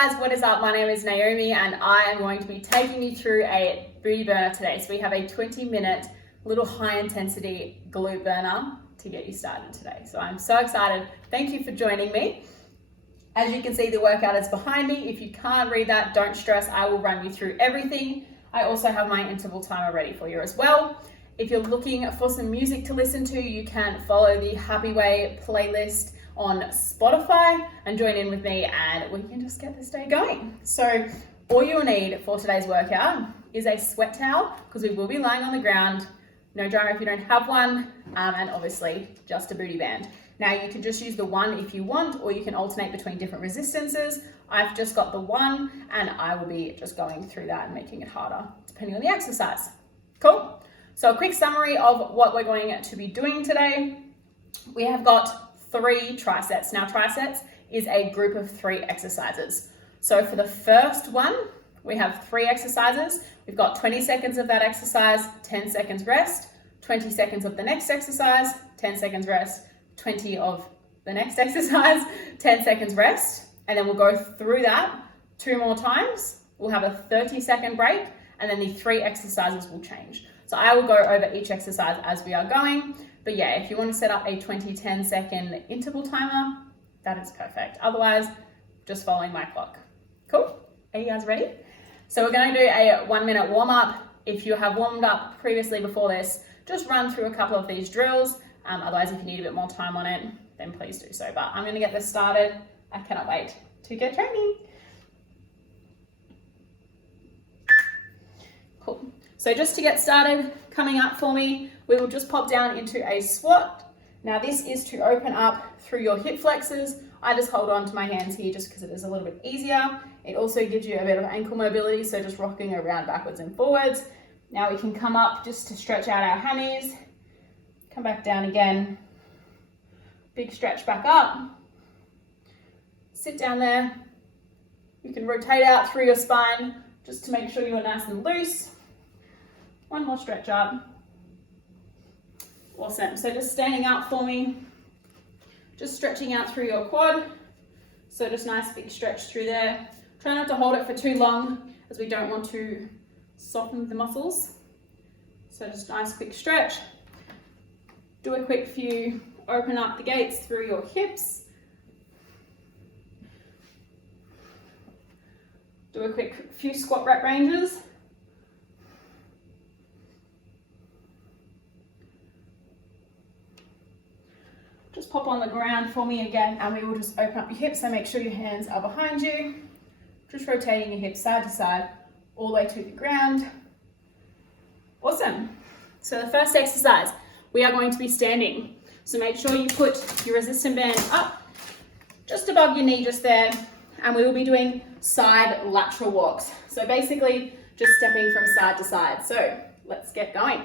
guys, what is up? My name is Naomi and I am going to be taking you through a booty burner today. So we have a 20-minute little high intensity glute burner to get you started today. So I'm so excited. Thank you for joining me. As you can see, the workout is behind me. If you can't read that, don't stress. I will run you through everything. I also have my interval timer ready for you as well. If you're looking for some music to listen to, you can follow the Happy Way playlist on Spotify and join in with me and we can just get this day going. So all you'll need for today's workout is a sweat towel because we will be lying on the ground. No drama if you don't have one, and obviously just a booty band. Now you can just use the one if you want, or you can alternate between different resistances. I've just got the one and I will be just going through that and making it harder depending on the exercise. Cool. So a quick summary of what we're going to be doing today. We have got 3 triceps. Now triceps is a group of 3 exercises. So for the first one, we have 3 exercises. We've got 20 seconds of that exercise, 10 seconds rest, 20 seconds of the next exercise, 10 seconds rest, 20 of the next exercise, 10 seconds rest. And then we'll go through that 2 more times. We'll have a 30-second break and then the 3 exercises will change. So I will go over each exercise as we are going. But yeah, if you want to set up a 20-10 second interval timer, that is perfect. Otherwise, just following my clock. Cool? Are you guys ready? So we're going to do a 1-minute warm up. If you have warmed up previously before this, just run through a couple of these drills. Otherwise, if you need a bit more time on it, then please do so. But I'm going to get this started. I cannot wait to get training. Cool. So just to get started, coming up for me, we will just pop down into a squat. Now this is to open up through your hip flexors. I just hold on to my hands here just because it is a little bit easier. It also gives you a bit of ankle mobility, so just rocking around backwards and forwards. Now we can come up just to stretch out our hammies. Come back down again. Big stretch back up. Sit down there. You can rotate out through your spine just to make sure you are nice and loose. One more stretch up. Awesome. So just standing up for me, just stretching out through your quad. So just nice big stretch through there. Try not to hold it for too long as we don't want to soften the muscles. So just nice quick stretch. Do a quick few, open up the gates through your hips. Do a quick few squat rep ranges. Just pop on the ground for me again and we will just open up your hips, so make sure your hands are behind you. Just rotating your hips side to side all the way to the ground. Awesome. So the first exercise, we are going to be standing. So make sure you put your resistance band up just above your knee just there, and we will be doing side lateral walks. So basically just stepping from side to side. So let's get going.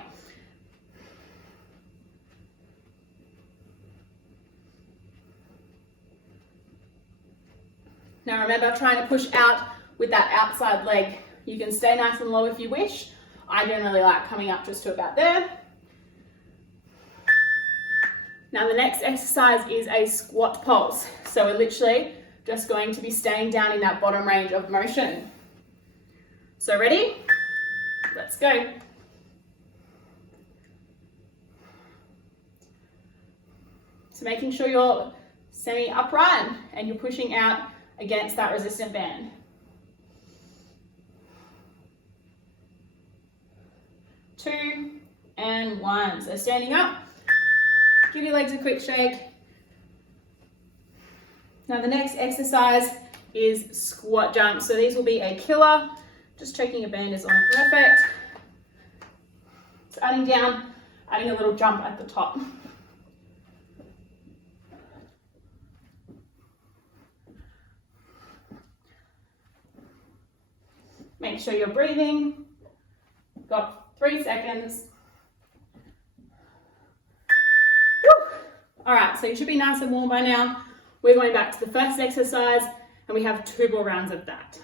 Now remember, trying to push out with that outside leg. You can stay nice and low if you wish. I generally like coming up just to about there. Now the next exercise is a squat pulse. So we're literally just going to be staying down in that bottom range of motion. So ready? Let's go. So making sure you're semi-upright and you're pushing out against that resistant band. Two and one. So standing up, give your legs a quick shake. Now the next exercise is squat jumps. So these will be a killer. Just checking your band is on perfect. So adding down, adding a little jump at the top. Make sure you're breathing. Got 3 seconds. Whew. All right, so you should be nice and warm by now. We're going back to the first exercise and we have 2 more rounds of that.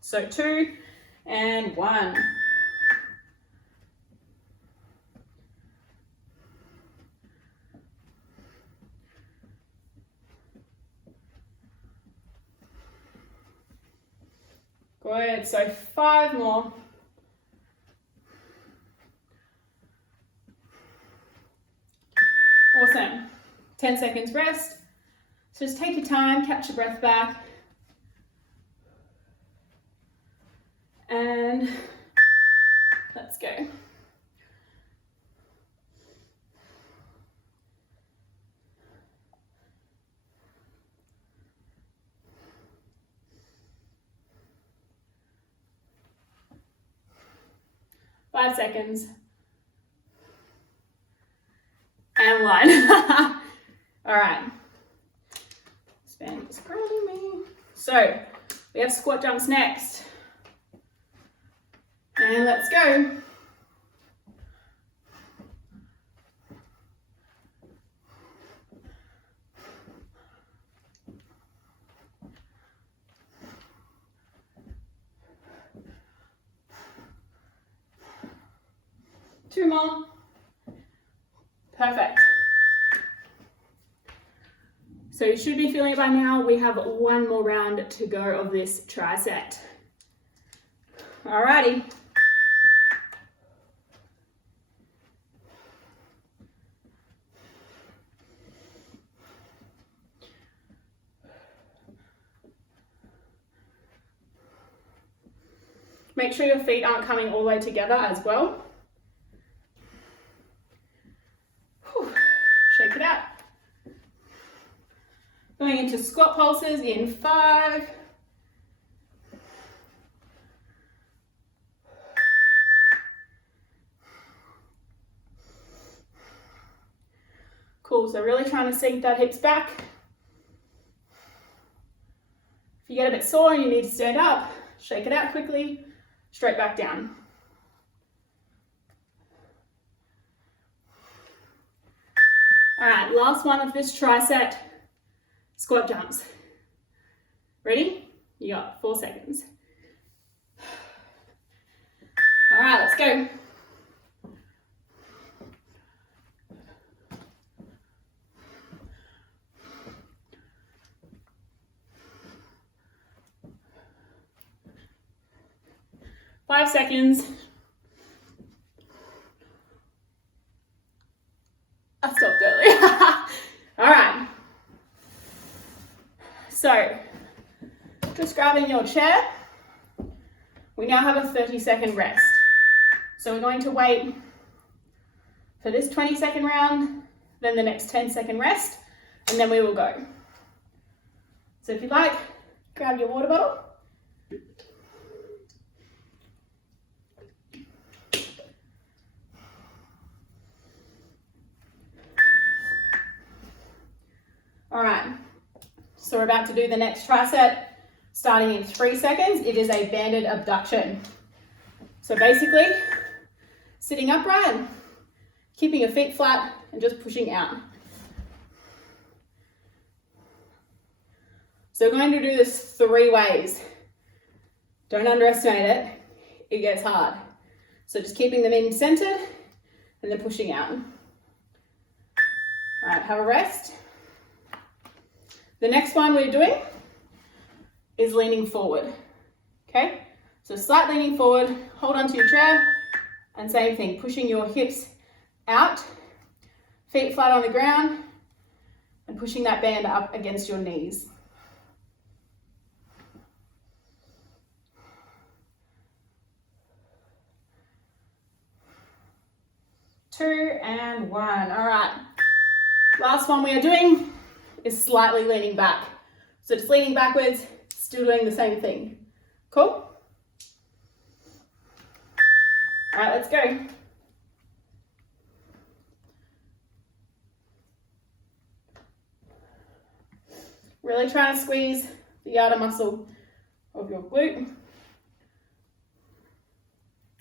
So 2 and 1. Good, so 5 more. Awesome. 10 seconds rest. So just take your time, catch your breath back. And let's go. Five seconds. And 1. All right. Span is grounding me. So we have squat jumps next. And let's go. Two more. Perfect. So you should be feeling it by now. We have 1 more round to go of this tricep. Alrighty. Make sure your feet aren't coming all the way together as well. Whew. Shake it out. Going into squat pulses in 5. Cool, so really trying to sink that hips back. If you get a bit sore and you need to stand up, shake it out quickly, straight back down. All right, last one of this tricep, squat jumps. Ready? You got 4 seconds. All right, let's go. Five seconds. I stopped early. All right. So, just grabbing your chair. We now have a 30-second rest. So we're going to wait for this 20-second round, then the next 10-second rest, and then we will go. So if you like, grab your water bottle. All right, so we're about to do the next tricep, starting in 3 seconds. It is a banded abduction. So basically, sitting upright, keeping your feet flat, and just pushing out. So we're going to do this 3 ways. Don't underestimate it. It gets hard. So just keeping them in centered, and then pushing out. All right, have a rest. The next one we're doing is leaning forward, okay? So slight leaning forward, hold onto your chair, and same thing, pushing your hips out, feet flat on the ground, and pushing that band up against your knees. Two and one, all right. Last one we are doing is slightly leaning back. So just leaning backwards, still doing the same thing. Cool? All right, let's go. Really trying to squeeze the outer muscle of your glute.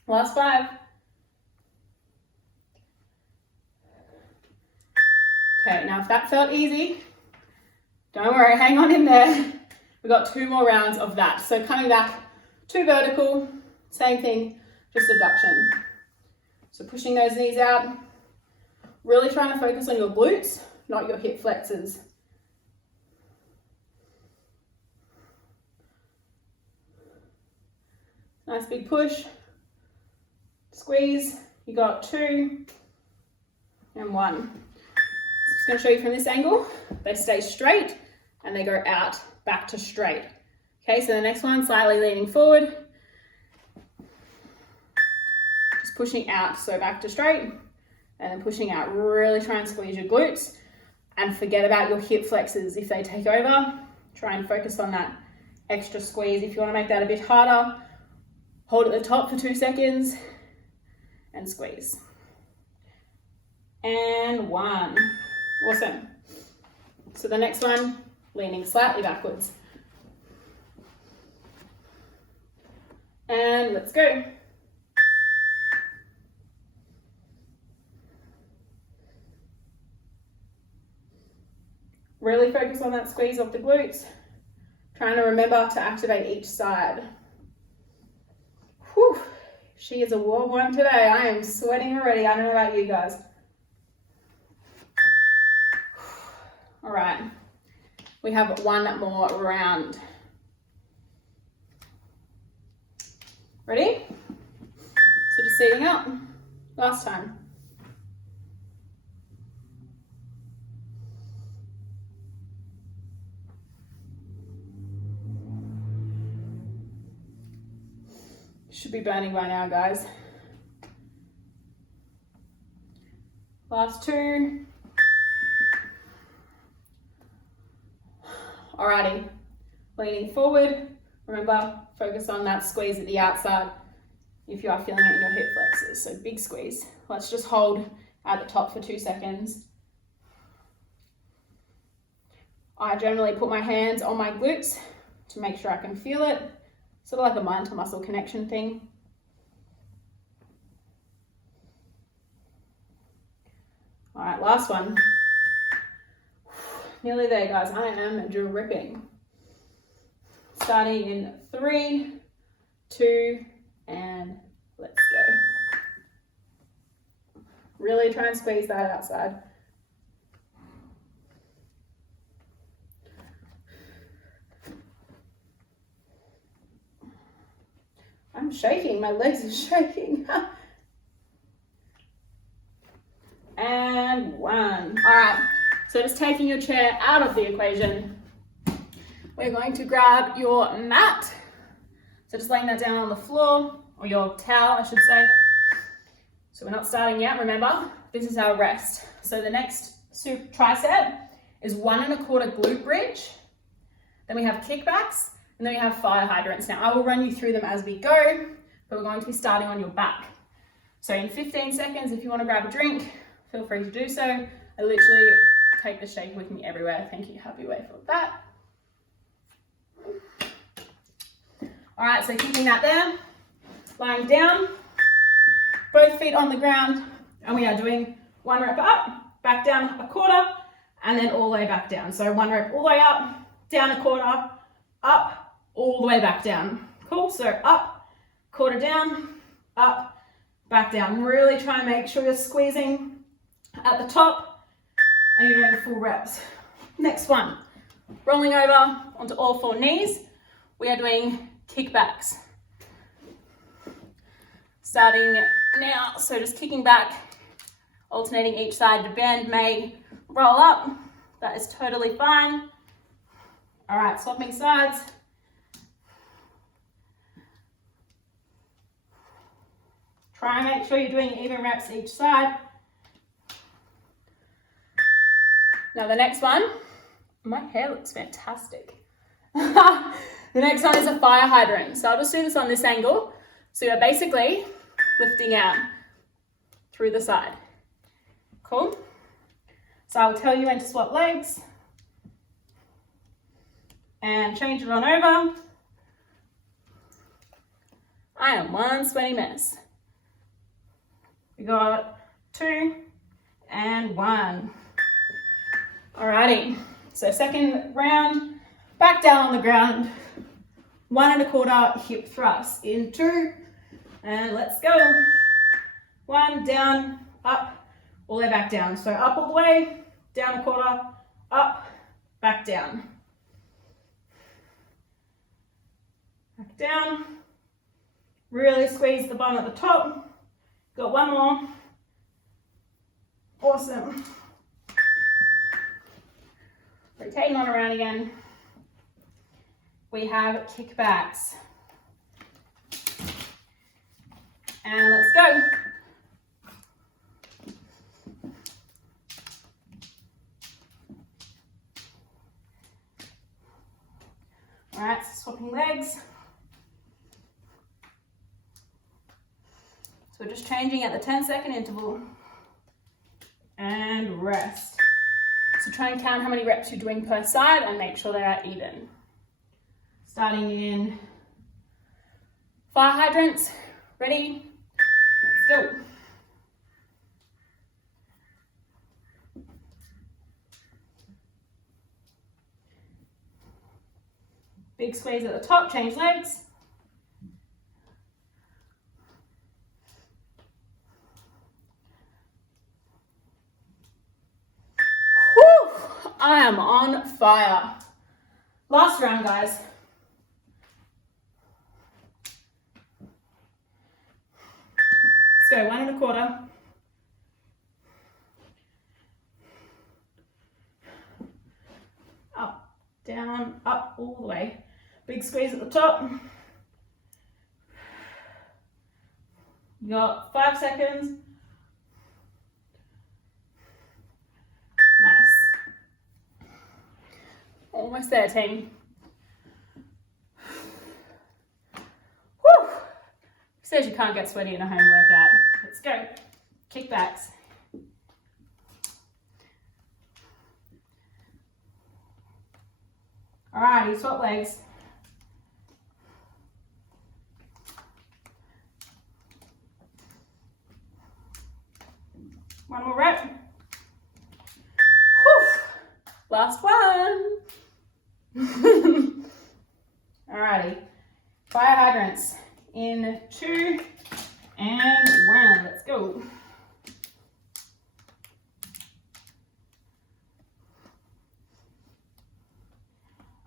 Last 5. Okay, now if that felt easy, don't worry, hang on in there. We've got 2 more rounds of that. So coming back to vertical, same thing, just abduction. So pushing those knees out, really trying to focus on your glutes, not your hip flexors. Nice big push. Squeeze. You got 2 and 1. Just going to show you from this angle. They stay straight and they go out back to straight. Okay, so the next one, slightly leaning forward. Just pushing out, so back to straight, and then pushing out. Really try and squeeze your glutes and forget about your hip flexors if they take over. Try and focus on that extra squeeze. If you want to make that a bit harder, hold at the top for 2 seconds and squeeze. And 1. Awesome. So the next one, leaning slightly backwards. And let's go. Really focus on that squeeze of the glutes. Trying to remember to activate each side. Whew. She is a warm one today. I am sweating already. I don't know about you guys. All right. We have one more round. Ready? So just seating up. Last time. Should be burning by now, guys. Last 2. Alrighty, leaning forward. Remember, focus on that squeeze at the outside if you are feeling it in your hip flexors. So big squeeze. Let's just hold at the top for 2 seconds. I generally put my hands on my glutes to make sure I can feel it. Sort of like a mind to muscle connection thing. All right, last one. Nearly there, guys. I am dripping. Starting in 3, 2, and let's go. Really try and squeeze that outside. I'm shaking, my legs are shaking. And 1. All right, so just taking your chair out of the equation, we're going to grab your mat. So just laying that down on the floor, or your towel, I should say. So we're not starting yet, remember, this is our rest. So the next tricep is 1 1/4 glute bridge. Then we have kickbacks, and then we have fire hydrants. Now I will run you through them as we go, but we're going to be starting on your back. So in 15 seconds, if you want to grab a drink, feel free to do so. I literally take the shake with me everywhere. Thank you, happy way for that. All right, so keeping that there, lying down, both feet on the ground, and we are doing 1 rep up, back down 1/4, and then all the way back down. So 1 rep all the way up, down 1/4, up, all the way back down. Cool, so up, 1/4 down, up, back down. Really try and make sure you're squeezing at the top and you're doing full reps. Next one, rolling over onto all 4 knees. We are doing kickbacks. Starting now, so just kicking back, alternating each side. The band may roll up, that is totally fine. All right, swapping sides. Try and make sure you're doing even reps each side. Now the next one, my hair looks fantastic. The next one is a fire hydrant. So I'll just do this on this angle. So you're basically lifting out through the side. Cool? So I'll tell you when to swap legs and change it on over. I am one sweaty mess. We got 2 and 1. Alrighty, so second round, back down on the ground, 1 1/4 hip thrust in 2, and let's go. 1, down, up, all the way back down. So up all the way, down 1/4, up, back down. Back down, Really squeeze the bum at the top. Got one more. Awesome. Rotating on around again. We have kickbacks. And let's go. All right, so swapping legs. So we're just changing at the 10-second interval. And rest. So try and count how many reps you're doing per side and make sure they are even. Starting in fire hydrants. Ready? Let's go. Big squeeze at the top, change legs. Whew, I am on fire. Last round, guys. Let's go, 1 1/4. Up, down, up, all the way. Big squeeze at the top. You got 5 seconds. Nice. Almost there, team. Whew. Says you can't get sweaty in a home workout. Let's go. Kickbacks. Alrighty, swap legs. One more rep. Whew. Last one. Alrighty. Fire hydrants in 2 and 1. Let's go.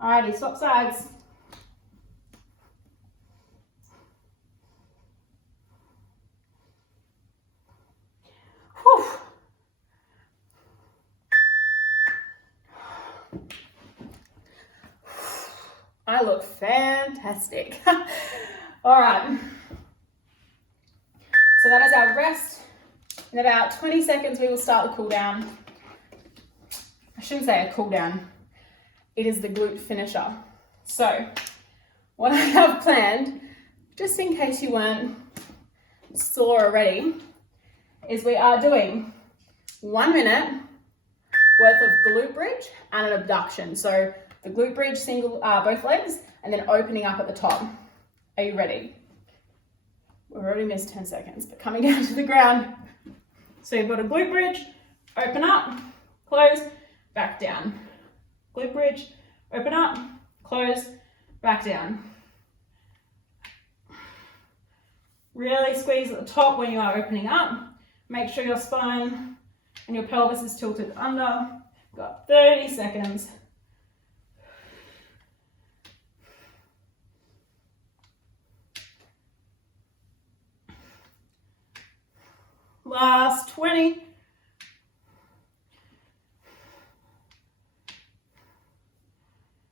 Alrighty, swap sides. Whew. I look fantastic. All right. So that is our rest. In about 20 seconds, we will start the cool down. I shouldn't say a cool down. It is the glute finisher. So what I have planned, just in case you weren't sore already, is we are doing 1 minute worth of glute bridge and an abduction. So the glute bridge, single, both legs, and then opening up at the top. Are you ready? We've already missed 10 seconds, but coming down to the ground. So you've got a glute bridge, open up, close, back down. Glute bridge, open up, close, back down. Really squeeze at the top when you are opening up. Make sure your spine and your pelvis is tilted under. Got 30 seconds. Last 20.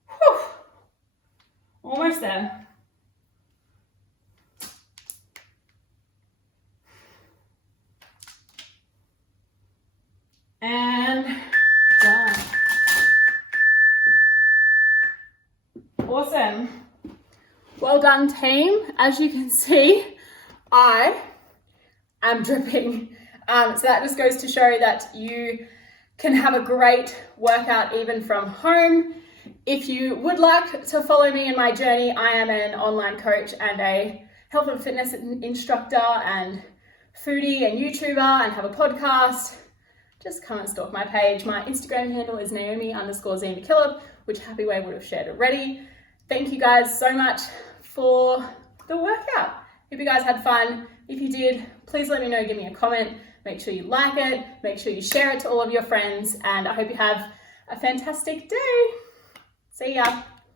Whew. Almost there. And done. Awesome. Well done, team. As you can see, I am dripping. So that just goes to show that you can have a great workout even from home. If you would like to follow me in my journey, I am an online coach and a health and fitness instructor and foodie and YouTuber and have a podcast. Just come and stalk my page. My Instagram handle is Naomi_ZMcKillop, which Happy Way would have shared already. Thank you guys so much for the workout. Hope you guys had fun. If you did, please let me know, give me a comment. Make sure you like it, make sure you share it to all of your friends, and I hope you have a fantastic day. See ya.